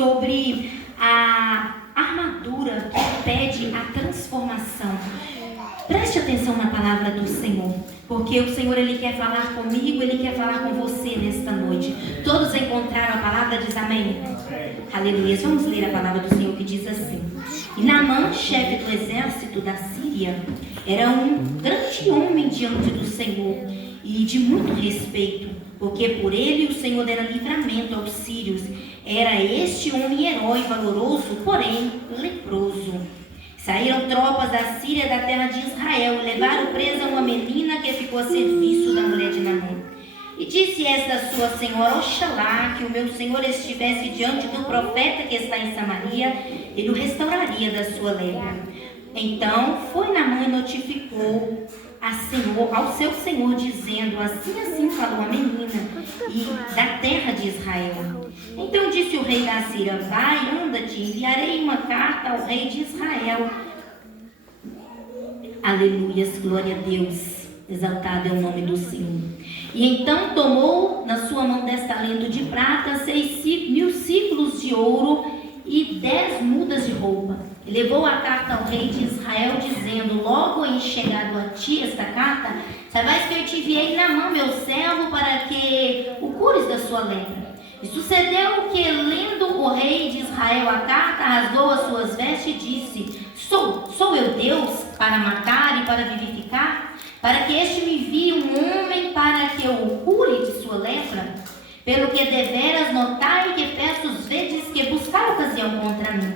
sobre a armadura que pede a transformação. Preste atenção na palavra do Senhor, porque o Senhor, Ele quer falar comigo, Ele quer falar com você nesta noite. Todos encontraram a palavra? Diz amém? Aleluia. Vamos ler a palavra do Senhor que diz assim: E Naamã, chefe do exército da Síria, era um grande homem diante do Senhor e de muito respeito, porque por ele o Senhor dera livramento aos sírios. Era este homem herói valoroso, porém leproso. Saíram tropas da Síria da terra de Israel e levaram presa uma menina que ficou a serviço da mulher de Naamã. E disse esta sua senhora: Oxalá que o meu senhor estivesse diante do profeta que está em Samaria, ele o restauraria da sua lepra. Então foi Naamã e notificou ao seu senhor, dizendo: Assim falou a menina e da terra de Israel. Então disse o rei da Síria: Vai, anda-te, enviarei uma carta ao rei de Israel. Aleluias, glória a Deus, exaltado é o nome do Senhor. E então tomou na sua mão 10 talentos de prata, 6.000 ciclos de ouro e 10 mudas de roupa. E levou a carta ao rei de Israel, dizendo: Logo em chegado a ti esta carta, saibais que eu te enviei Naamã, meu servo, para que o cures da sua lepra. E sucedeu que, lendo o rei de Israel a carta, rasgou as suas vestes e disse: Sou eu Deus para matar e para vivificar? Para que este me envie um homem para que eu o cure de sua lepra? Pelo que deveras notai que peço vezes que buscar ocasião contra mim.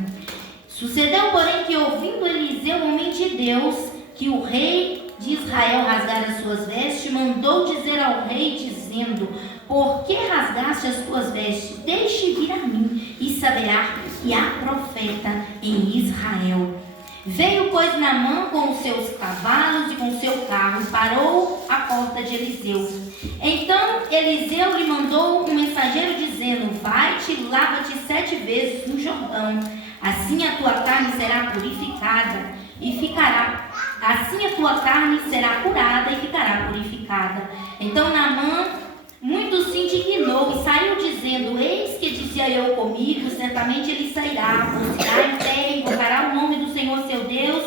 Sucedeu, porém, que ouvindo Eliseu, homem de Deus, que o rei de Israel rasgara as suas vestes, mandou dizer ao rei, dizendo: Por que rasgaste as tuas vestes? Deixe vir a mim, e saberá que há profeta em Israel. Veio, pois, Naamã com os seus cavalos e com o seu carro, e parou à porta de Eliseu. Então Eliseu lhe mandou um mensageiro, dizendo: Vai-te, lava-te 7 vezes no Jordão. Assim a tua carne será purificada e ficará. Assim a tua carne será curada e ficará purificada. Então Naamã muito se indignou e saiu dizendo: Eis que dizia eu comigo, certamente ele sairá, buscará em terra, invocará o nome do Senhor seu Deus,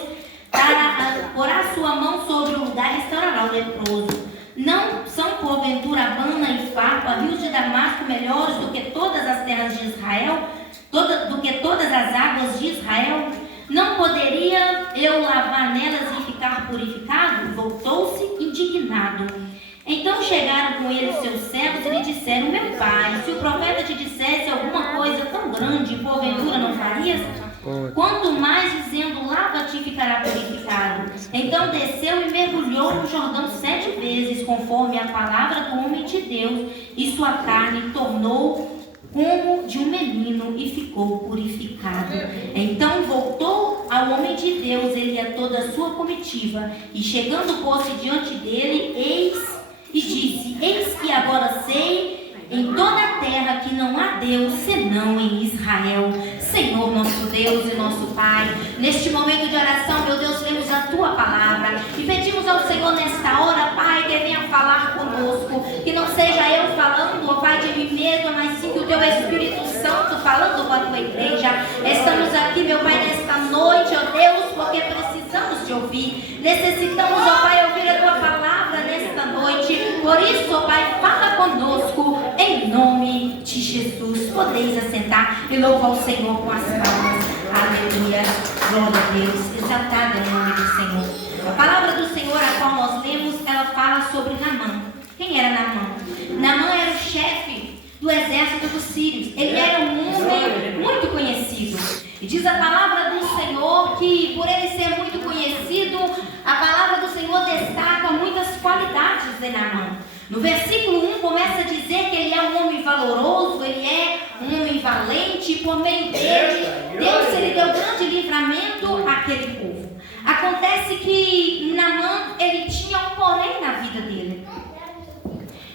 para pôr a sua mão sobre o lugar e restaurará o leproso. Não são porventura Abana e Farpa, rios de Damasco, melhores do que todas as terras de Israel, do que todas as águas de Israel? Não poderia eu lavar nelas e ficar purificado? Voltou-se indignado. Então chegaram com ele os seus servos e lhe disseram: Meu pai, se o profeta te dissesse alguma coisa tão grande, porventura não farias? Quanto mais dizendo: Lava-te e ficará purificado. Então desceu e mergulhou no Jordão 7 vezes, conforme a palavra do homem de Deus, e sua carne tornou como de um menino e ficou purificado. Então voltou ao homem de Deus, ele e a toda a sua comitiva, e chegando pôs-se diante dele, e disse: Eis que agora sei em toda a terra que não há Deus senão em Israel. Senhor, nosso Deus e nosso Pai, neste momento de oração, meu Deus, lemos a Tua palavra e pedimos ao Senhor nesta hora, Pai, que venha falar conosco, que não seja eu falando, ó Pai, de mim mesma, mas sim que o Teu Espírito Santo falando com a Tua igreja. Estamos aqui, meu Pai, nesta noite, ó Deus, porque precisamos te ouvir, necessitamos, ó Pai, ouvir a Tua palavra nesta noite. Por isso, ó Pai, fala conosco, em nome de Jesus. Podeis assentar e louvar o Senhor com as palmas. Aleluia, glória a Deus, exaltado é o nome do Senhor. A palavra do Senhor, a qual nós lemos, ela fala sobre Naamã. Quem era Naamã? Naamã era o chefe do exército dos sírios. Ele era um homem muito conhecido. E diz a palavra do Senhor que, por ele ser muito conhecido, a palavra do Senhor destaca muitas qualidades de Naamã. No versículo 1 começa a dizer que ele é um homem valoroso, ele é um homem valente, e por meio dele, Deus ele deu grande livramento àquele povo. Acontece que Naamã, ele tinha um porém na vida dele.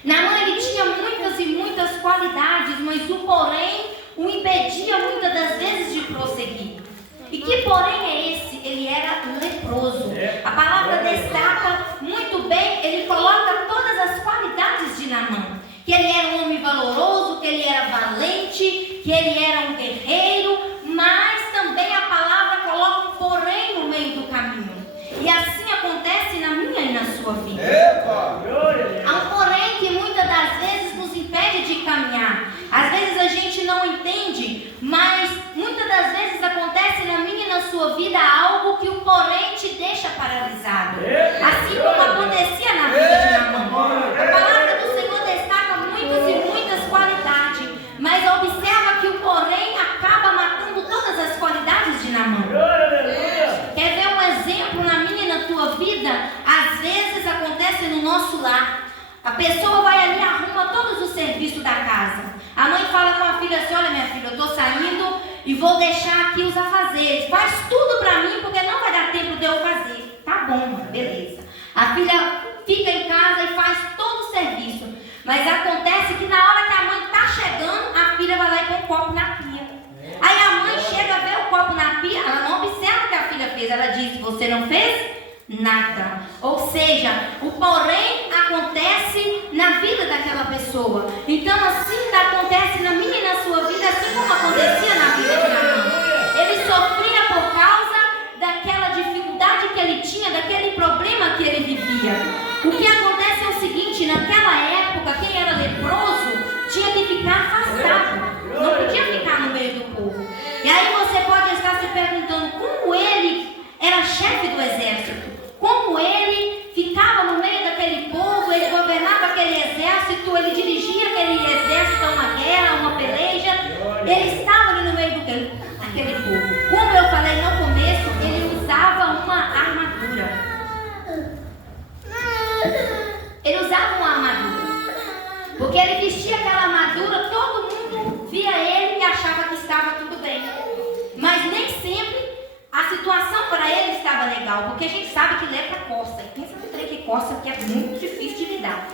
Naamã, ele tinha muitas e muitas qualidades, mas o porém o impedia muitas das vezes de prosseguir. E que porém é esse? Ele era leproso. A palavra destaca muito bem, ele coloca todas as qualidades de Naamã. Que ele era um homem valoroso, que ele era valente, que ele era um guerreiro, mas também a palavra coloca um porém no meio do caminho. E assim acontece na minha e na sua vida. Há um porém que muitas das vezes nos impede de caminhar. Às vezes a gente não entende, mas muitas das vezes acontece na minha e na sua vida algo que o porém te deixa paralisado. Assim como acontecia na vida de Naamã. A palavra do Senhor destaca muitas e muitas qualidades, mas observa que o porém acaba matando todas as qualidades de Naamã. Quer ver um exemplo na minha e na tua vida? Às vezes acontece no nosso lar. A pessoa vai ali e arruma todos os serviços da casa. A mãe fala com a filha assim: olha minha filha, eu estou saindo e vou deixar aqui os afazeres. Faz tudo para mim porque não vai dar tempo de eu fazer. Tá bom, beleza. A filha fica em casa e faz todo o serviço. Mas acontece que na hora que a mãe está chegando, a filha vai lá e põe um copo na pia. Aí a mãe chega a ver o copo na pia, ela não observa o que a filha fez. Ela diz: você não fez nada. Ou seja, o porém acontece na vida daquela pessoa. Então assim acontece na minha e na sua vida, assim como acontecia na vida de Naamã. Ele sofria por causa daquela dificuldade que ele tinha, daquele problema que ele vivia. O que acontece é o seguinte: naquela época, quem era leproso tinha que ficar afastado, não podia ficar no meio do povo. E aí você pode estar se perguntando como ele era chefe do exército, como ele ficava no meio daquele povo, ele governava aquele exército, ele dirigia aquele exército a uma guerra, a uma peleja, ele estava ali no meio daquele povo. Como eu falei no começo, ele usava uma armadura. Ele usava uma armadura, porque ele vestia aquela armadura, todo mundo via ele e achava que estava tudo bem, mas nem sempre a situação para ele estava legal, porque a gente sabe que lepra coça, e pensa no trem que coça, que é muito difícil de lidar.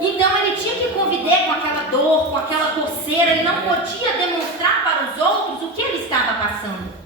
Então ele tinha que conviver com aquela dor, com aquela coceira, ele não podia demonstrar para os outros o que ele estava passando.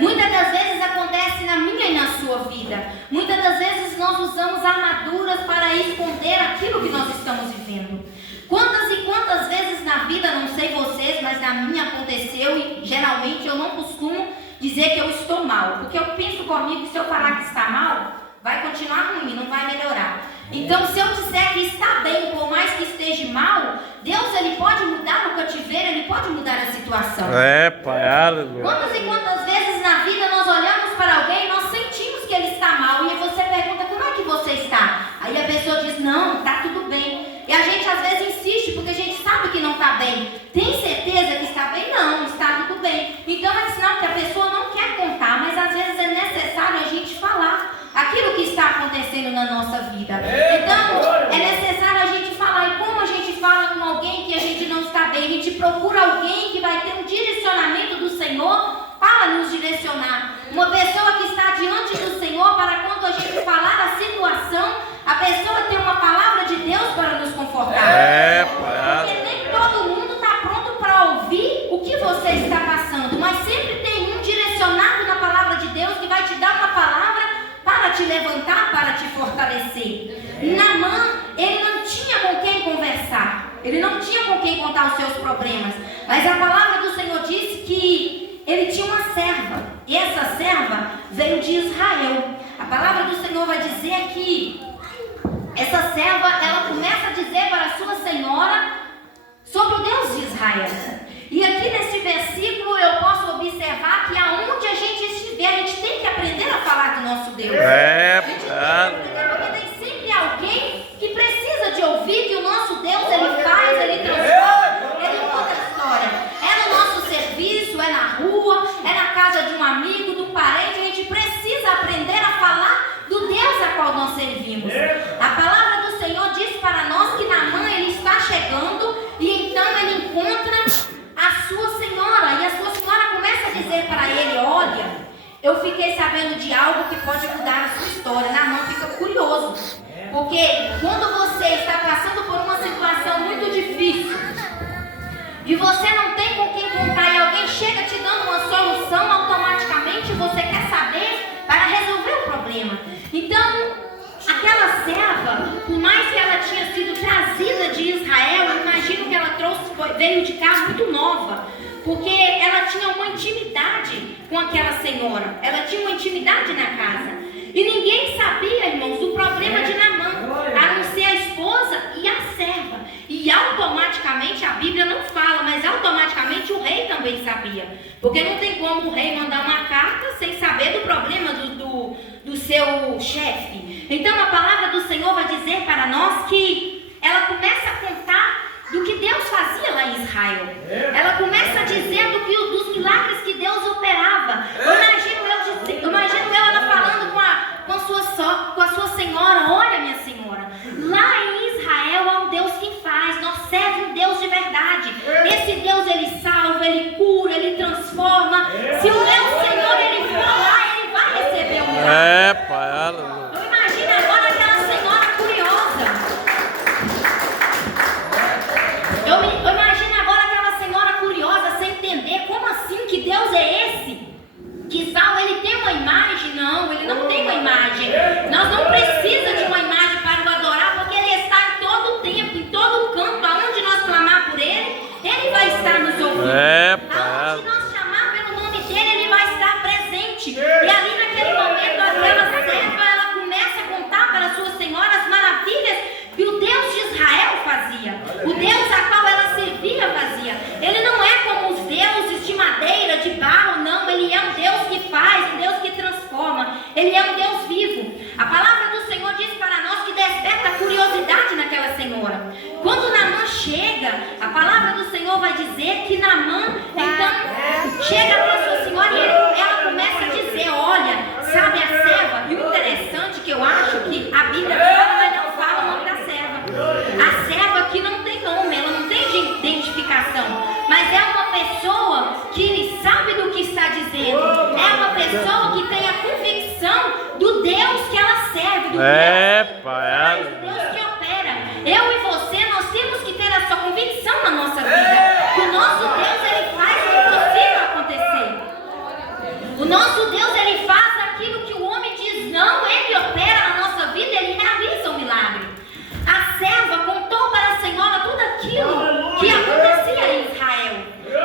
Muitas das vezes acontece na minha e na sua vida. Muitas das vezes nós usamos armaduras para esconder aquilo que nós estamos vivendo. Quantas e quantas vezes na vida, não sei vocês, mas na minha aconteceu, e geralmente eu não costumo dizer que eu estou mal, porque eu penso comigo que se eu falar que está mal, vai continuar ruim, não vai melhorar. Então, se eu disser que está bem, por mais que esteja mal, Deus ele pode mudar o cativeiro, ele pode mudar a situação. Pai, aleluia. Quantas e quantas vezes na vida nós olhamos para alguém e nós sentimos que ele está mal, e você pergunta: como é que você está? Aí a pessoa diz: não, está tudo bem. E a gente às vezes insiste, porque a gente sabe que não está bem. Tem certeza que está bem? Não, está tudo bem. Então é sinal que a pessoa não quer contar, mas às vezes é necessário a gente falar aquilo que está acontecendo na nossa vida. Então é necessário a gente falar. E como a gente fala com alguém que a gente não está bem? A gente procura alguém que vai ter um direcionamento do Senhor para nos direcionar. Uma pessoa que está diante do Senhor, para quando a gente falar a situação, a pessoa tem uma palavra de Deus para nos confortar. Porque nem todo mundo está pronto para ouvir o que você está passando, mas sempre tem um direcionado na palavra de Deus que vai te dar uma palavra para te levantar, para te fortalecer. Naamã, ele não tinha com quem conversar, ele não tinha com quem contar os seus problemas, mas a palavra do Senhor diz que ele tinha uma serva, e essa serva veio de Israel. A palavra do Senhor vai dizer que essa serva, ela começa a dizer para a sua senhora sobre o Deus de Israel. E aqui nesse versículo eu posso observar que aonde a gente estiver, a gente tem que aprender a falar do nosso Deus. Porque tem sempre alguém que precisa de ouvir que o nosso Deus, ele faz, ele transforma, ele muda a história. É no nosso serviço, é na rua, é na casa de um amigo, de um parente. A gente precisa aprender a falar do Deus a qual nós servimos. A palavra do Senhor diz para nós que Naamã, ele está chegando, e então ele encontra a sua senhora, e a sua senhora começa a dizer para ele: olha, eu fiquei sabendo de algo que pode mudar a sua história. Naamã fica curioso, porque quando você está passando por uma situação muito difícil e você não tem com quem contar, e alguém chega te dando uma solução, automaticamente você quer saber para resolver o problema. Então, aquela serva, por mais que ela tinha sido trazida de Israel, eu imagino que ela veio de cá muito nova, porque ela tinha uma intimidade com aquela senhora, ela tinha uma intimidade na casa. E ninguém sabia, irmãos, do problema de Naamã, a não ser a esposa e a serva. E automaticamente, a Bíblia não fala, mas automaticamente o rei também sabia. Porque não tem como o rei mandar uma carta sem saber do problema do seu chefe. Então a palavra do Senhor vai dizer para nós que ela começa a contar do que Deus fazia lá em Israel. Ela começa a dizer dos milagres que Deus operava. Eu imagino ela falando com a sua senhora: olha, minha senhora, lá em Israel há um Deus que faz, nós servemos um Deus de verdade. Esse Deus, ele salva, ele cura, ele transforma. Se o meu Senhor, ele for lá, ele vai receber um milagre. Eu imagino agora aquela senhora curiosa. Eu imagino agora aquela senhora curiosa, sem entender como assim, que Deus é esse? Que salva, ele tem uma imagem? Não, ele não tem uma imagem. Nós não precisamos de uma imagem para o adorar, porque ele está em todo o tempo, em todo o campo. Aonde nós clamar por ele, ele vai estar nos ouvindo. Aonde nós chamar pelo nome dele, ele vai estar presente. E ali naquele momento, aquela serva, ela começa a contar para a sua senhora as maravilhas que o Deus de Israel fazia. O Deus a qual ela servia fazia. Ele não é como os deuses de madeira, de barro, não. Ele é um Deus que faz, um Deus que transforma. Ele é um Deus vivo. A palavra do Senhor diz para nós que desperta curiosidade naquela senhora. Quando Naamã chega, a palavra do Senhor vai dizer que Naamã, então, chega para a sua senhora e ela começa a dizer: olha, sabe a serva? E o interessante que eu acho que a Bíblia fala, mas não fala o nome da serva. A serva aqui não tem nome, ela não tem identificação, mas é uma pessoa que sabe do que está dizendo. É uma pessoa que tem a convicção do Deus que ela serve, do Deus que opera. Eu e você, nós temos que ter essa convicção na nossa vida, que o nosso Deus, ele faz o impossível acontecer. O nosso Deus, ele faz aquilo que o homem diz não, ele opera na nossa vida, ele realiza o milagre. A serva contou para a senhora tudo aquilo que acontecia em Israel.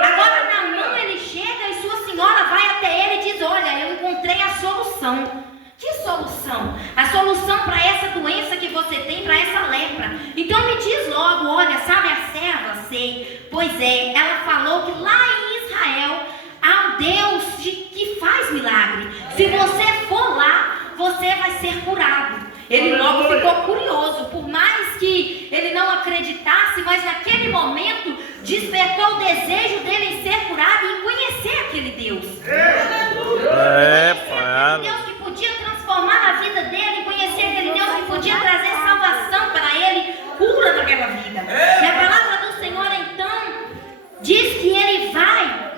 Agora Naamã, ele chega e sua senhora vai até ele e diz: olha, eu encontrei a solução. Que solução? A solução para essa doença que você tem, para essa lepra. Então me diz logo: olha, sabe a serva? Sei. Pois é, ela falou que lá em Israel há um Deus que faz milagre. Se você for lá, você vai ser curado. Ele logo ficou curioso, por mais que ele não acreditasse, mas naquele momento despertou o desejo dele em ser curado e em conhecer aquele Deus. Aquele Deus que podia transformar a vida dele, conhecer aquele Deus que podia trazer salvação para ele, cura naquela vida. E a palavra do Senhor então diz que ele vai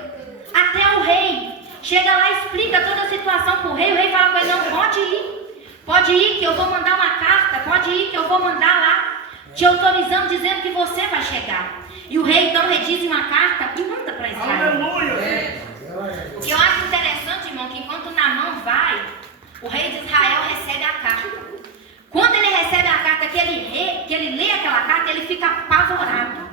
até o rei. Chega lá e explica toda a situação para o rei fala para ele: não, pode ir que eu vou mandar uma carta, pode ir que eu vou mandar lá, te autorizando, dizendo que você vai chegar. E o rei então redige uma carta e manda para Israel. O que eu acho interessante, irmão, que enquanto Naamã vai, o rei de Israel recebe a carta. Quando ele recebe a carta, que ele lê aquela carta, ele fica apavorado.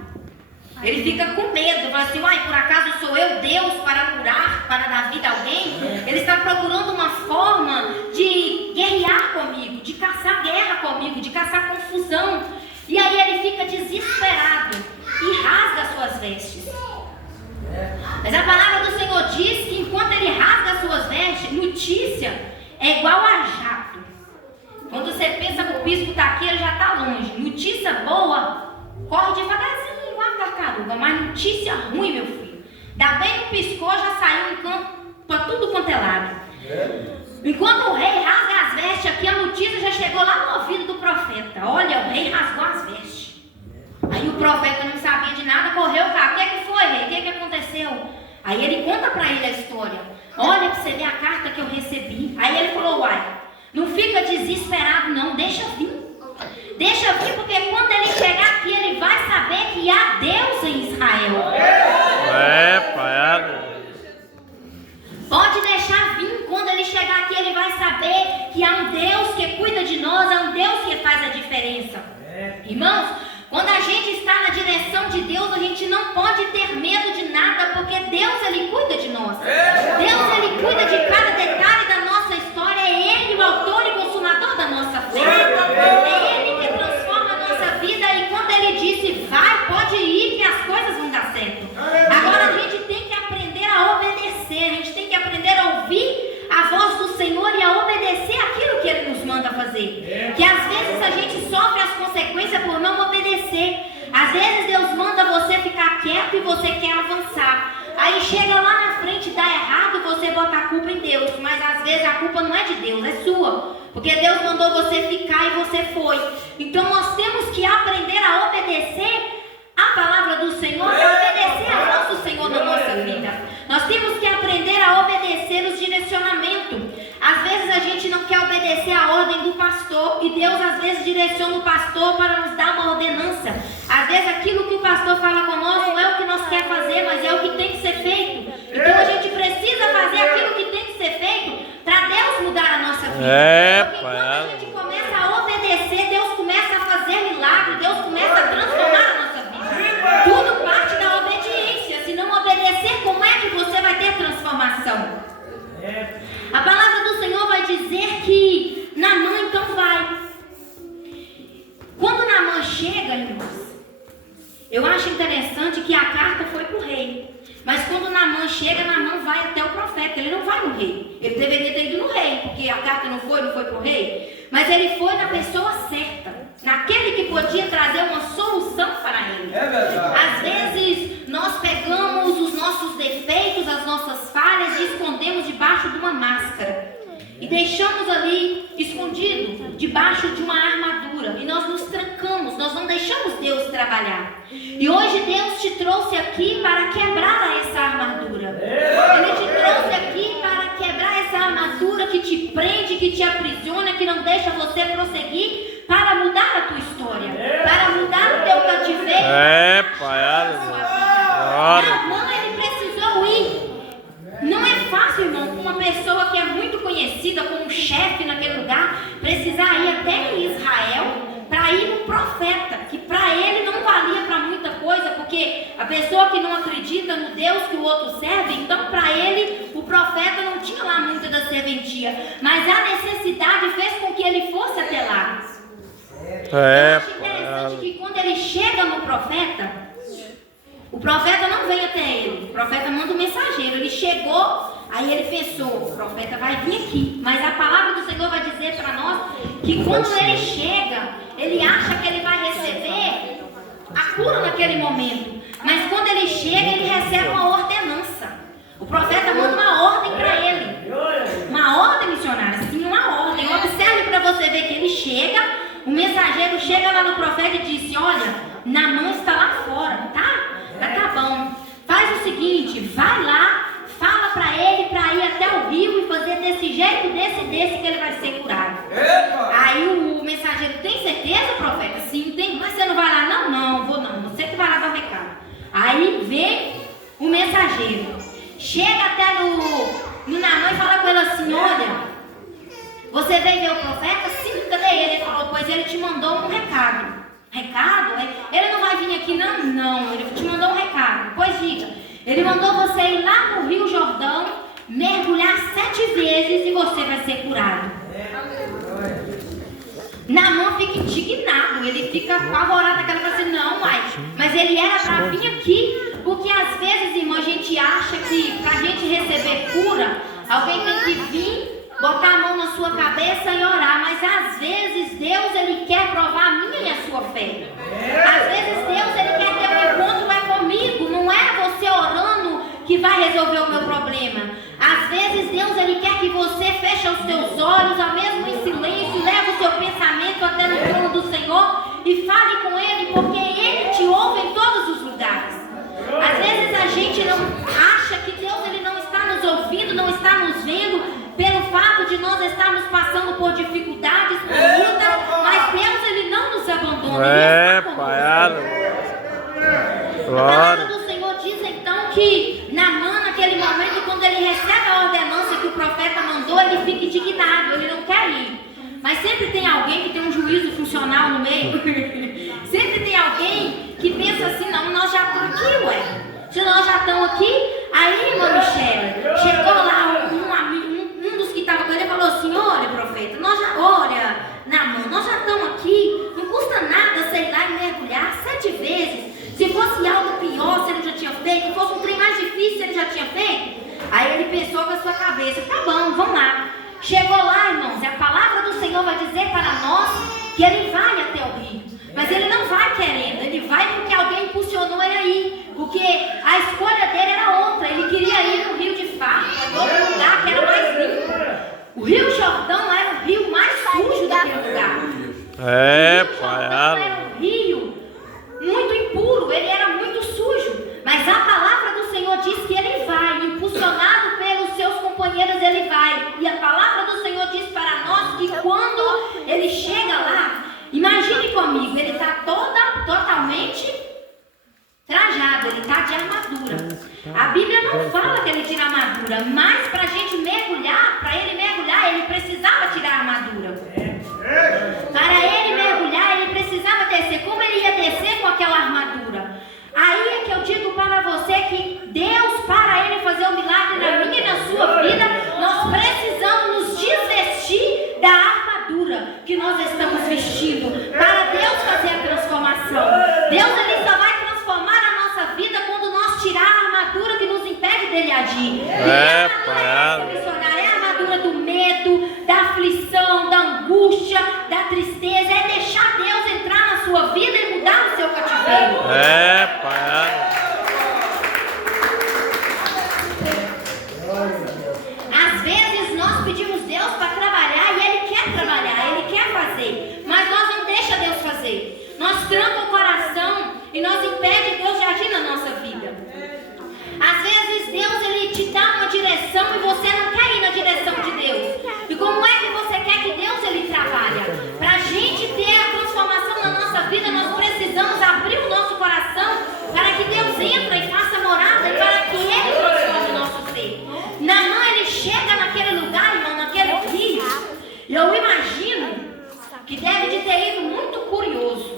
Ele fica com medo, fala assim: uai, por acaso sou eu Deus para curar, para dar vida a alguém? Ele está procurando uma forma de guerrear comigo, de caçar guerra comigo, de caçar confusão. E aí ele fica desesperado e rasga suas vestes. Mas a palavra do Senhor diz que enquanto ele rasga suas vestes, notícia é igual a jato. Quando você pensa que o bispo está aqui, ele já está longe. Notícia boa, corre devagarzinho. Tartaruga, mas notícia ruim, meu filho. Dá bem que piscou, já saiu em campo para tudo quanto é lado. Enquanto o rei rasga as vestes aqui, a notícia já chegou lá no ouvido do profeta: olha, o rei rasgou as vestes. Aí o profeta não sabia de nada, correu cá: o que foi, rei? O que aconteceu? Aí ele conta para ele a história: olha, para você ver a carta que eu recebi. Aí ele falou: uai, não fica desesperado não, deixa vir. Deixa vir, porque quando ele chegar aqui, ele vai saber que há Deus em Israel. Pode deixar vir. Quando ele chegar aqui, ele vai saber que há um Deus que cuida de nós, há um Deus que faz a diferença. Irmãos, quando a gente está na direção de Deus, a gente não pode nós. Deus, Ele cuida de cada detalhe da nossa história. É Ele o autor e consumador da nossa fé. É Ele que transforma a nossa vida. E quando Ele disse, vai, pode ir, que as coisas vão dar certo. Agora a gente tem que aprender a obedecer. A gente tem que aprender a ouvir a voz do Senhor e a obedecer aquilo que Ele nos manda fazer. Que às vezes a gente sofre as consequências por não obedecer. Às vezes Deus manda você ficar quieto e você quer avançar. Aí chega lá na frente, dá errado, você bota a culpa em Deus. Mas às vezes a culpa não é de Deus, é sua. Porque Deus mandou você ficar e você foi. Então nós temos que aprender a obedecer a palavra do Senhor e obedecer a voz do Senhor na nossa vida. Nós temos que aprender a obedecer os direcionamentos. Às vezes a gente não quer obedecer a ordem do pastor e Deus às vezes direciona o pastor para nos dar uma ordenança. Às vezes aquilo que o pastor fala conosco não é o que nós queremos fazer, mas é o que tem que ser feito. Então a gente precisa fazer aquilo que tem que ser feito para Deus mudar a nossa vida. Porque quando a gente começa a obedecer, Deus começa a fazer milagre, Deus começa a transformar a nossa vida. Tudo parte da obediência. Se não obedecer, como é que você vai ter transformação? A palavra do Senhor vai dizer que Naamã então vai. Quando Naamã chega, irmãos, eu acho interessante que a carta foi para o rei. Mas quando Naamã chega, Naamã vai até o profeta. Ele não vai no rei. Ele deveria ter ido no rei, porque a carta não foi para o rei. Mas ele foi na pessoa certa, naquele que podia trazer uma solução para ele. Às vezes nós pegamos os nossos defeitos, as nossas falhas e escondemos debaixo de uma máscara. E deixamos ali escondido, debaixo de uma armadura. E nós nos trancamos, nós não deixamos Deus trabalhar. E hoje Deus te trouxe aqui para quebrar essa armadura. Ele te trouxe aqui para quebrar essa armadura que te prende, que te aprisiona, que não deixa você prosseguir, para mudar a tua história, para mudar o teu cativeiro. Naamã, ele precisou ir. Não é fácil, irmão, com uma pessoa que é muito conhecida como chefe naquele lugar, precisar ir até Israel para ir no profeta, que para ele não valia para muita coisa, porque a pessoa que não acredita no Deus que o outro serve, então para ele o profeta não tinha lá muita da serventia, mas a necessidade fez com que ele fosse até lá. Eu acho interessante que quando ele chega no profeta, o profeta não vem até ele, o profeta manda um mensageiro. Ele chegou, aí ele pensou, o profeta vai vir aqui. Mas a palavra do Senhor vai dizer para nós que quando ele chega, ele acha que ele vai receber a cura naquele momento. Mas quando ele chega, ele recebe uma ordenança. O profeta manda uma ordem para ele. Uma ordem missionária, sim, uma ordem. Observe para você ver que ele chega, o mensageiro chega lá no profeta e disse, olha, Naamã está lá fora, tá? Mas tá bom, faz o seguinte, vai lá, fala pra ele pra ir até o rio e fazer desse jeito, desse que ele vai ser curado. Aí o mensageiro, tem certeza, profeta? Sim, tem, mas você não vai lá? Não, vou não, você que vai lá dar o recado. Aí vem o mensageiro, chega até no Naamã e fala com ele assim, olha, você veio ver o profeta? Sim, cadê ele? Ele falou, pois ele te mandou um recado. Recado? Ele não vai vir aqui não? Não, ele te mandou um recado. Pois diga, ele mandou você ir lá no Rio Jordão, mergulhar 7 vezes e você vai ser curado. Naamã fica indignado, ele fica apavorado, aquela coisa assim, não, mas ele era para vir aqui, porque às vezes, irmão, a gente acha que para a gente receber cura, alguém tem que vir, botar a mão na sua cabeça e orar, mas às vezes Deus, ele quer provar a minha e a sua fé. Às vezes Deus, ele quer ter um encontro comigo, não é você orando que vai resolver o meu problema. Às vezes Deus, ele quer que você feche os seus olhos, ao mesmo em silêncio, leve o seu pensamento até no trono do Senhor e fale com ele, porque ele te ouve em todos os lugares. Às vezes a gente não acha que Deus, ele não está nos ouvindo, não está nos vendo, pelo fato de nós estarmos passando por dificuldades, por lutas, mas Deus, ele não nos abandona. A palavra do Senhor diz então que Naamã, naquele momento, quando ele recebe a ordenança que o profeta mandou, ele fica indignado, ele não quer ir. Mas sempre tem alguém que tem um juízo funcional no meio. Sempre tem alguém que pensa assim, não, nós já estamos aqui, ué. Se nós já estamos aqui, aí, irmã Michele, Aí ele pensou com a sua cabeça, tá bom, vamos lá. Chegou lá, irmãos, e a palavra do Senhor vai dizer para nós que ele vai até o rio. Mas ele não vai querendo, ele vai porque alguém impulsionou ele a ir. Porque a escolha dele era outra, ele queria ir no rio de Fato, em outro lugar que era mais limpo. O Rio Jordão era o rio mais sujo daquele lugar. O Rio Jordão era um rio muito impuro, ele era muito sujo. Mas a palavra do Senhor diz que ele vai, impulsionado pelos seus companheiros, ele vai. E a palavra do Senhor diz para nós que quando ele chega lá, imagine comigo, ele está totalmente trajado, ele está de armadura. A Bíblia não fala que ele tira a armadura, mas para a gente mergulhar, para ele mergulhar, ele precisava tirar a armadura. Para ele mergulhar, ele precisava descer. Como ele ia descer com aquela armadura? Aí é que eu digo para você que Deus, para ele fazer um milagre na minha e na sua vida, nós precisamos nos desvestir da armadura que nós estamos vestindo, para Deus fazer a transformação. Deus, ele só vai transformar a nossa vida quando nós tirar a armadura que nos impede dele agir. É a armadura do medo, da aflição, da angústia, da tristeza. É deixar Deus entrar na sua vida e mudar o seu cativeiro. Às vezes nós pedimos Deus para trabalhar e Ele quer trabalhar, Ele quer fazer, mas nós não deixamos Deus fazer. Nós trancamos o coração e nós impedimos Deus de agir na nossa vida. Às vezes Deus, ele te dá uma direção e você não quer ir na direção de Deus. E como é que você quer que Deus, ele trabalha? Para a gente ter a transformação na nossa vida, nós precisamos abrir o nosso coração para que Deus entre e faça morada e para que ele transforme o nosso ser. Naamã, ele chega naquele lugar, irmão, naquele rio. Eu imagino que deve de ter ido muito curioso.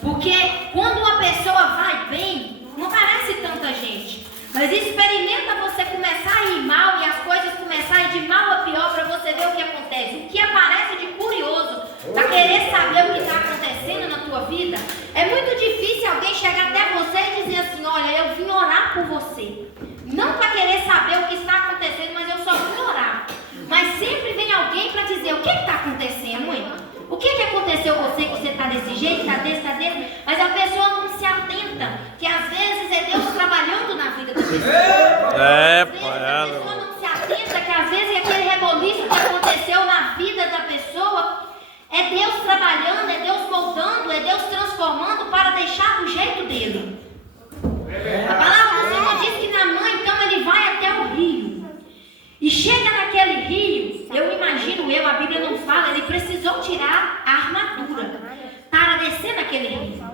Porque quando uma pessoa vai bem, não parece tanta gente. Mas experimenta você começar a ir mal e as coisas começarem de mal a pior para você ver o que acontece. O que aparece de curioso para querer saber o que está acontecendo na tua vida. É muito difícil alguém chegar até você e dizer assim, olha, eu vim orar por você. Não para querer saber o que está acontecendo, mas eu só vim orar. Mas sempre vem alguém para dizer o que está acontecendo, hein? O que aconteceu com você, que você está desse jeito, está desse, mas a pessoa não se atenta, que às vezes é Deus trabalhando na vida da pessoa. A pessoa não se atenta, que às vezes aquele reboliço que aconteceu na vida da pessoa, é Deus trabalhando, é Deus moldando, é Deus transformando para deixar do jeito dele. A palavra do Senhor diz que Naamã, então, ele vai até o rio. E chega naquele rio, a Bíblia não fala, ele precisou tirar a armadura para descer naquele rio.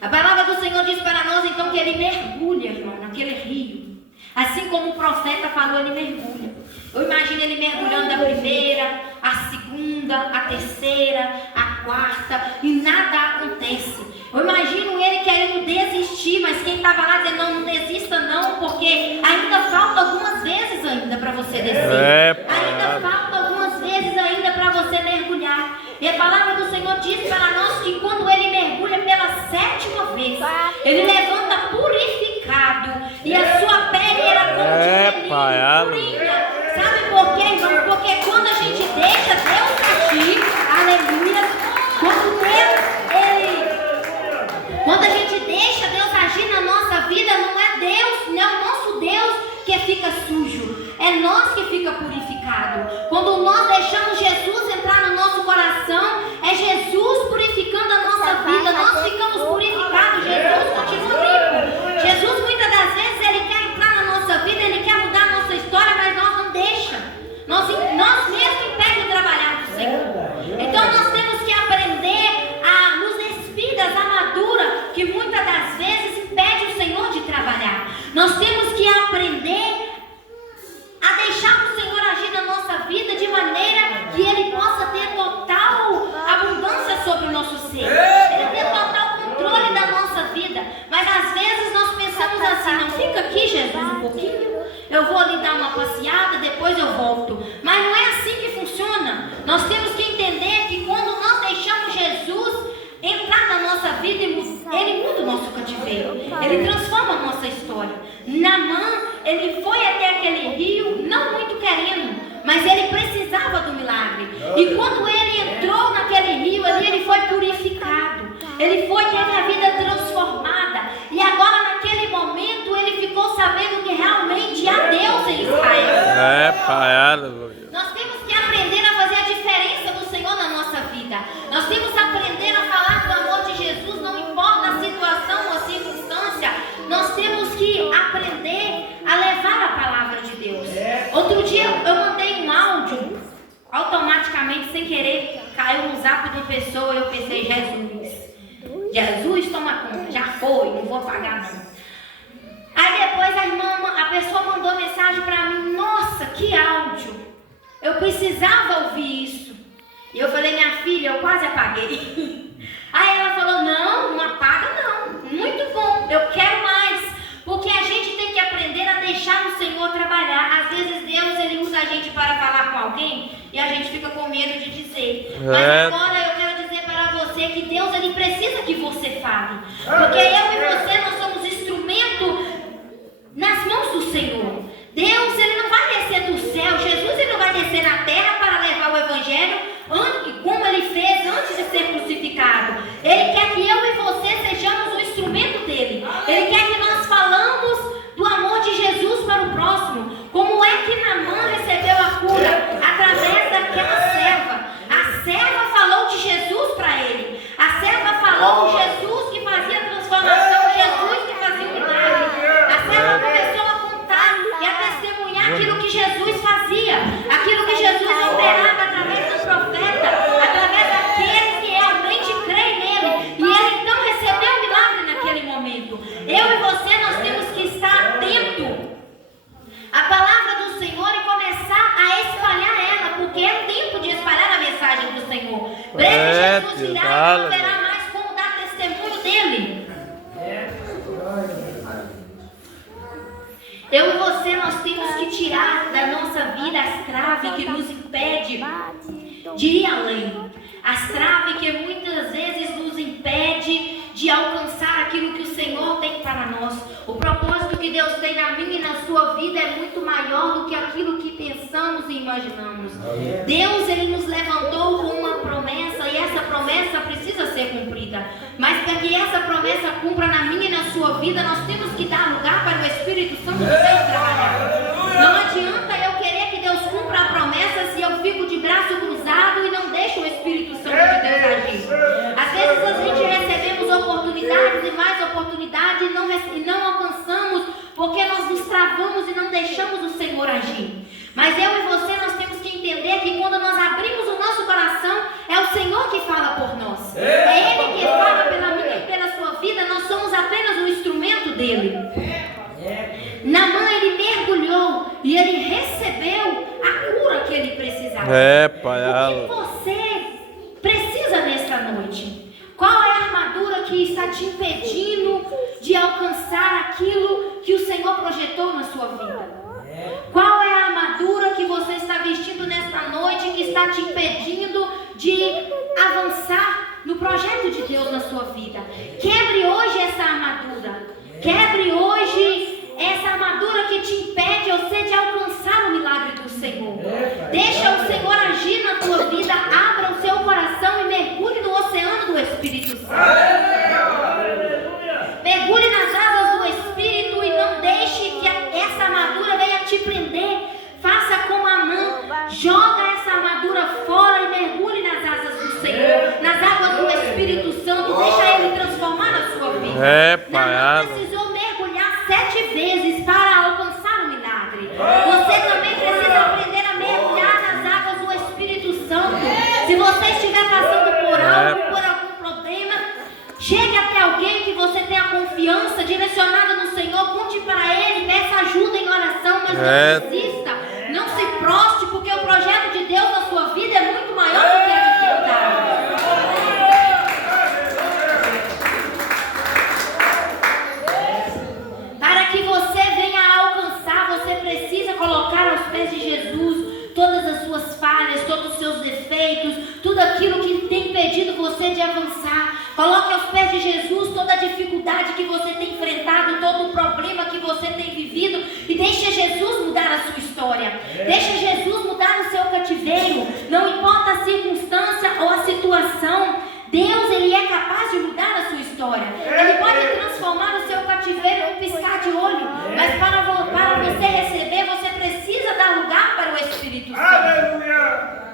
A palavra do Senhor diz para nós então que ele mergulha, irmão, naquele rio. Assim como o profeta falou, ele mergulha. Eu imagino ele mergulhando a primeira, a segunda, a terceira, a quarta, e nada acontece. Eu imagino ele querendo desistir, mas quem estava lá dizendo, não desista não, porque ainda falta algumas vezes ainda para você descer. Ainda falta algumas vezes ainda para você mergulhar. E a palavra do Senhor diz para nós que quando ele mergulha pela 7ª vez, ele levanta purificado, e a sua pele era como de purinha. Sabe por quê, irmão? Porque quando a gente deixa Deus agir, aleluia, quando a gente deixa Deus agir na nossa vida, não é Deus, não é o nosso Deus que fica sujo, é nós que fica purificado. Quando nós deixamos Jesus entrar no nosso coração, é Jesus purificando a nossa vida, nós ficamos purificados, Jesus continua limpo. Jesus muitas das vezes ele quer entrar na nossa vida, ele quer mudar a nossa história, mas nós não deixamos. Nós mesmos impedimos o trabalhar do Senhor. Então nós temos que aprender a nos despir das armaduras que muitas das vezes impede o Senhor de trabalhar. Nós temos que aprender a deixar o Senhor agir na nossa vida de maneira que Ele possa ter total abundância sobre o nosso ser. Ele ter total controle da nossa vida. Mas às vezes nós pensamos assim, não, fica aqui Jesus um pouquinho, eu vou ali dar uma passeada, depois eu volto. Mas não é assim que funciona. Nós temos que entender que quando nós deixamos Jesus entrar na nossa vida, ele muda o nosso cativeiro, ele transforma a nossa história. Naamã, ele foi até aquele rio, não muito querendo, mas ele precisava do milagre. E quando ele entrou naquele rio ali, ele foi purificado. Ele foi ter a vida transformada. E agora naquele momento ele ficou sabendo que realmente há Deus em Israel. Pai, aleluia. Nós temos que aprender a fazer a diferença do Senhor na nossa vida. Nós temos que aprender a falar do amor de Jesus, não importa a situação ou a circunstância. Nós temos que aprender a levar a palavra de Deus. Outro dia eu mandei um áudio, automaticamente, sem querer, caiu no zap de uma pessoa e eu pensei, Jesus toma conta, já foi, não vou apagar não. Aí depois a pessoa mandou mensagem para mim, nossa, que áudio, eu precisava ouvir isso. E eu falei, minha filha, eu quase apaguei. Aí ela falou, não apaga não, muito bom, eu quero mais. Porque a gente tem que aprender a deixar o Senhor trabalhar. Às vezes Deus, ele usa a gente para falar com alguém e a gente fica com medo de dizer. Mas agora eu quero dizer para você que Deus, ele precisa que você fale. Porque eu e você, nós somos instrumento nas mãos do Senhor. Deus, ele não vai descer do céu. Jesus, ele não vai descer na terra para levar o evangelho como ele fez antes de ser crucificado. Ele quer que eu e você sejamos o instrumento dele. Ele quer que nós falamos do amor de Jesus para o próximo. Como é que Naamã recebeu a cura? Através daquela serva. A serva falou de Jesus para ele. A serva falou de Jesus que fazia transformação, Jesus que fazia um milagre. A serva começou a contar e a testemunhar aquilo que Jesus fazia, aquilo que Jesus operava através do profeta, através daqueles que realmente creem nele. E ele então recebeu o milagre naquele momento. Eu e você, nós temos que estar atentos à palavra do Senhor e começar a espalhar ela, porque é tempo de espalhar a mensagem do Senhor. Breve Jesus virá e não terá mais como dar testemunho dele. Eu e você, nós temos que tirar da nossa vida as traves que nos impedem de ir além. As traves que muitas vezes nos impedem de alcançar aquilo que o Senhor tem para nós. O propósito que Deus tem na minha e na sua vida é muito maior do que aquilo que pensamos e imaginamos. Deus, ele nos levantou com uma promessa e essa promessa precisa ser cumprida. Mas para que essa promessa cumpra na minha e na sua vida, nós temos que dar lugar para o Espírito Santo de Deus trabalhar. Não adianta eu querer que Deus cumpra a promessa se eu fico de braço cruzado e não deixo o Espírito Santo de Deus agir. Às vezes a gente recebemos oportunidades e mais oportunidades e não alcançamos porque nós nos travamos e não deixamos o Senhor agir. Mas eu e você, nós temos que entender que quando nós abrimos o nosso coração, é o Senhor que fala por nós. É Ele que fala pela minha e pela sua vida, nós somos apenas um instrumento dele. Naamã, ele mergulhou e ele recebeu a cura que ele precisava. O que você precisa nesta noite? Qual é a armadura que está te impedindo de alcançar aquilo que o Senhor projetou na sua vida? Qual é a armadura que você está vestindo nesta noite que está te impedindo de avançar no projeto de Deus na sua vida? Quebre hoje essa armadura. Quebre hoje essa armadura que te impede você de alcançar o milagre do Senhor. Deixa o Senhor agir na tua vida. Abra o seu coração e mergulhe no oceano do Espírito Santo. Mergulhe nas águas do Espírito e não deixe que essa armadura venha te prender. Faça como Naamã, joga essa armadura fora e mergulhe nas asas do Senhor, nas águas do Espírito Santo. Deixa Ele transformar a sua vida. Naamã precisou mergulhar 7 vezes para alcançar o milagre. Você também precisa aprender a mergulhar nas águas do Espírito Santo. Se você estiver passando por algo, por algum problema, chegue até alguém que você tenha confiança, direcionada no Senhor, conte para Ele, peça ajuda em oração, mas não desista, não se prostre, porque o projeto de Deus na sua vida é muito maior do que a dificuldade. Para que você venha alcançar, você precisa colocar aos pés de Jesus todas as suas falhas, todos os seus defeitos, tudo aquilo que tem impedido você de avançar. Coloque aos pés de Jesus toda a dificuldade que você tem enfrentado, todo o problema que você tem vivido, e deixe história. Deixa Jesus mudar o seu cativeiro. Não importa a circunstância ou a situação, Deus, Ele é capaz de mudar a sua história. Ele pode transformar o seu cativeiro em um piscar de olho. Mas para você receber, você precisa dar lugar para o Espírito Santo. Aleluia!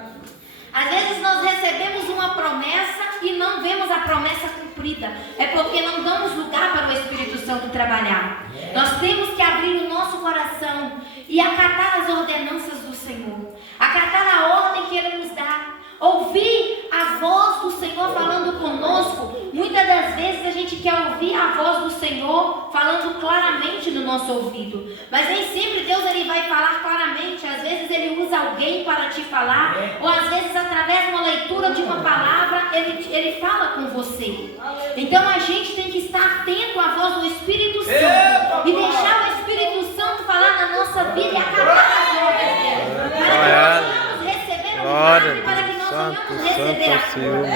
Às vezes nós recebemos uma promessa e não vemos a promessa cumprida. É porque não damos lugar para o Espírito Santo trabalhar. Nós temos que abrir o nosso coração e acatar as ordenanças do Senhor. Acatar a ordem que Ele nos dá. Ouvir a voz do Senhor falando conosco. Muitas das vezes a gente quer ouvir a voz do Senhor falando claramente no nosso ouvido. Mas nem sempre Deus ele vai falar claramente. Às vezes Ele usa alguém para te falar. Ou às vezes através de uma leitura de uma palavra Ele fala com você. Então a gente tem que estar atento à voz do Espírito Santo. E deixar o Espírito Santo falar na nossa vida e acatar as ordens dele. Para que nós venhamos receber um milagre, para que nós venhamos receber a cura.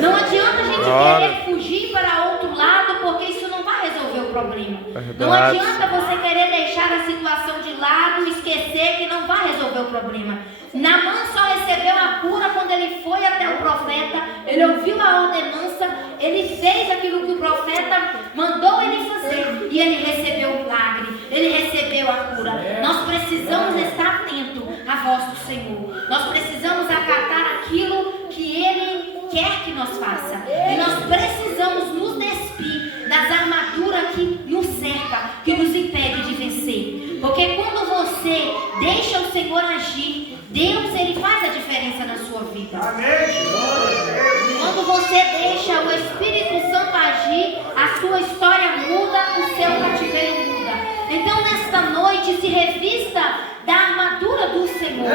Não adianta a gente querer fugir para outro lado, porque isso não vai resolver o problema. Não adianta você querer deixar a situação de lado e esquecer que não vai resolver o problema. Naamã só recebeu a cura quando ele foi até o profeta, ele ouviu a ordenança, ele fez aquilo que o profeta mandou ele fazer e ele recebeu o milagre, ele recebeu a cura. Nós precisamos estar atentos à voz do Senhor. Nós precisamos acatar aquilo que Ele quer que nós faça. E nós precisamos nos despir das armaduras que nos cercam, que nos impede de vencer. Porque quando você deixa o Senhor agir, Deus ele faz a diferença na sua vida. Quando você deixa o Espírito Santo agir, a sua história muda, o seu cativeiro muda. Então nesta noite se revista da armadura do Senhor.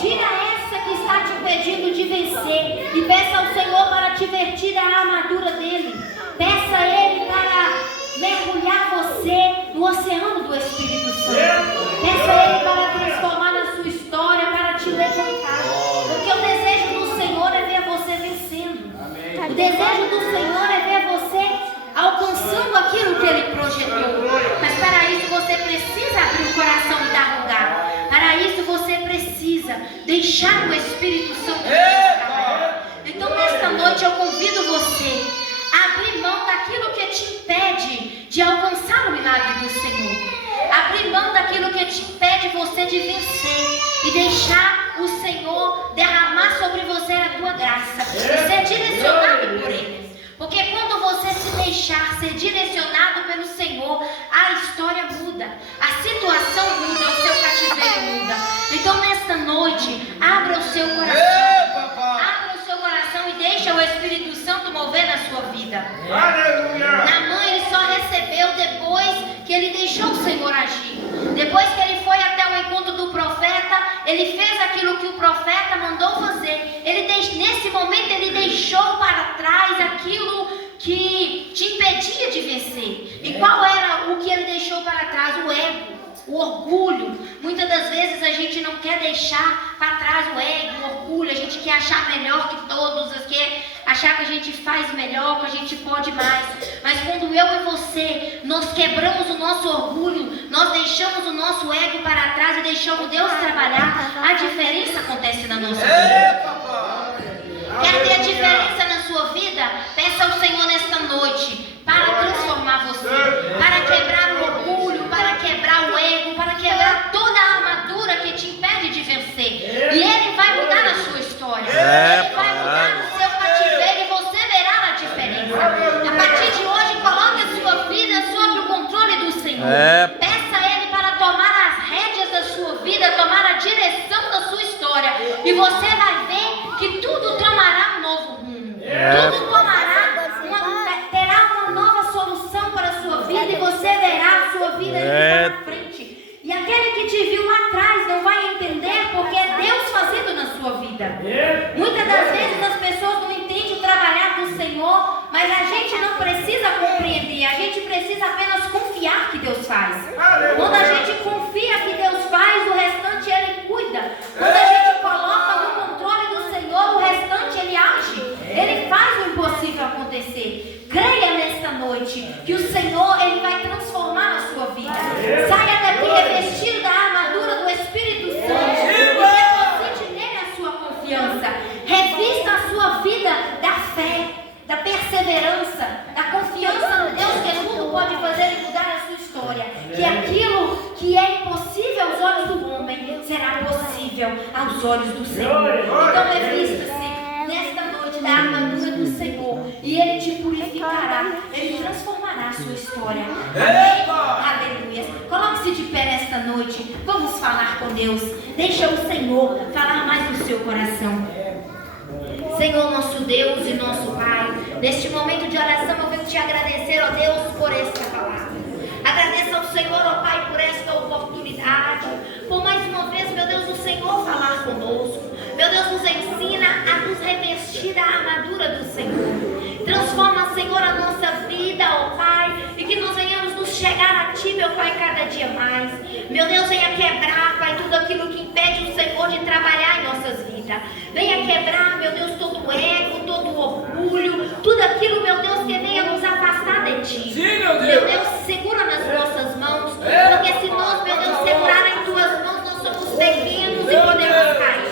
Tira essa que está te impedindo de vencer e peça ao Senhor para te vestir da armadura dele. Peça a Ele para mergulhar você no oceano do Espírito Santo. Peça a Ele para transformar a sua história, para te levantar. Porque o desejo do Senhor é ver você vencendo. O desejo do Senhor é ver você alcançando aquilo que Ele projetou. Mas para isso você precisa abrir o coração e dar lugar. Para isso você precisa deixar o Espírito Santo trabalhar. Então nesta noite eu convido você a abrir mão daquilo que te impede de alcançar o milagre do Senhor. Abrir mão daquilo que te impede você de vencer e deixar o Senhor derramar sobre você a tua graça e ser direcionado por Ele. Porque quando você se deixar ser direcionado pelo Senhor, a história muda, a situação muda, o seu cativeiro muda. Então nesta noite, abra o seu coração. Abra o seu coração e deixa o Espírito Santo mover na sua vida. Naamã ele só recebeu depois que ele deixou o Senhor agir. Depois que ele foi até o encontro do profeta, ele fez aquilo que o profeta mandou fazer. Nesse momento ele deixou para trás aquilo que te impedia de vencer. E qual era o que ele deixou para trás? O ego, o orgulho. Muitas das vezes a gente não quer deixar para trás o ego, o orgulho. A gente quer achar melhor que todos, quer achar que a gente faz melhor, que a gente pode mais. Mas quando eu e você, nós quebramos o nosso orgulho, nós deixamos o nosso ego para trás e deixamos Deus trabalhar, a diferença acontece na nossa vida. Quer ter a diferença na sua vida? Peça ao Senhor nesta noite para transformar você, para quebrar o orgulho, para quebrar o ego, para quebrar toda a armadura que te impede de vencer. E Ele vai mudar a sua história. Ele vai mudar o seu cativeiro e você verá a diferença. A partir de hoje, coloque a sua vida sob o controle do Senhor. Peça a Ele para tomar as rédeas da sua vida, tomar a direção da sua história. E você vai ver que tudo tomará um novo rumo. Tudo terá uma nova solução para a sua vida e você verá a sua vida indo para frente. E aquele que te viu lá atrás não vai entender porque é Deus fazendo na sua vida. Muitas das vezes as pessoas não entendem o trabalhar do Senhor, mas a gente não precisa compreender, a gente precisa apenas confiar que Deus faz. Quando a gente confia que Deus faz, o restante Ele cuida. Quando a gente coloca no controle do Senhor, o restante Ele age. Ele faz o impossível acontecer. Creia nesta noite que o Senhor Ele vai transformar a sua vida. Saia daqui revestido da armadura do Espírito que é impossível aos olhos do homem, será possível aos olhos do Senhor. Então revista-se nesta noite da armadura do Senhor, e Ele te purificará, Ele transformará a sua história. Amém? Aleluia. Coloque-se de pé nesta noite. Vamos falar com Deus. Deixa o Senhor falar mais no seu coração. Senhor, nosso Deus e nosso Pai, neste momento de oração eu venho te agradecer, ó Deus, por esta palavra. Agradeço ao Senhor, ó Pai, por esta oportunidade, por mais uma vez, meu Deus, o Senhor falar conosco. Meu Deus, nos ensina a nos revestir da armadura do Senhor. Transforma, Senhor, a nossa vida, ó Pai, e que nós venhamos nos chegar a Ti, meu Pai, cada dia mais. Meu Deus, venha quebrar, Pai, tudo aquilo que impede o Senhor de trabalhar em nossas vidas. Venha quebrar, meu Deus, todo o ego, todo o orgulho, tudo aquilo, meu Deus, que venha nos afastar de Ti. Sim, meu Deus. Meu Deus, segura nas nossas mãos, porque se nós, meu Deus, segurar em Tuas mãos, nós somos pequenos e podemos cair.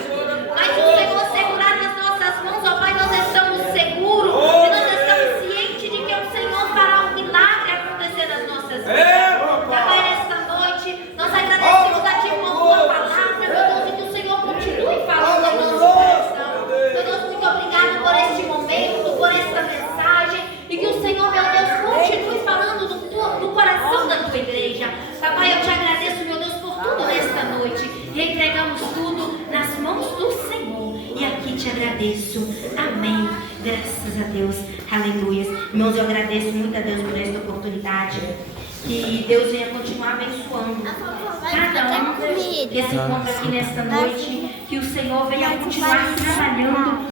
Mas se o Senhor segurar nas nossas mãos, ó Pai, nós estamos seguros e nós estamos cientes de que o Senhor fará um milagre acontecer nas nossas vidas. Pai, nesta noite, nós agradecemos a Ti por Tua palavra, meu Deus, e que o Senhor continue falando em nosso coração. Meu Deus, muito obrigado por este momento, por esta mensagem, e que o Senhor, meu Deus, continue falando no coração da Tua igreja. Papai, eu te agradeço, meu Deus, por tudo nesta noite, e entregamos tudo nas mãos do Senhor, e aqui te agradeço. Amém. Graças a Deus. Aleluia. Irmãos, eu agradeço muito a Deus por esta oportunidade. Que Deus venha continuar abençoando cada um que se encontra aqui nesta noite. Que o Senhor venha continuar trabalhando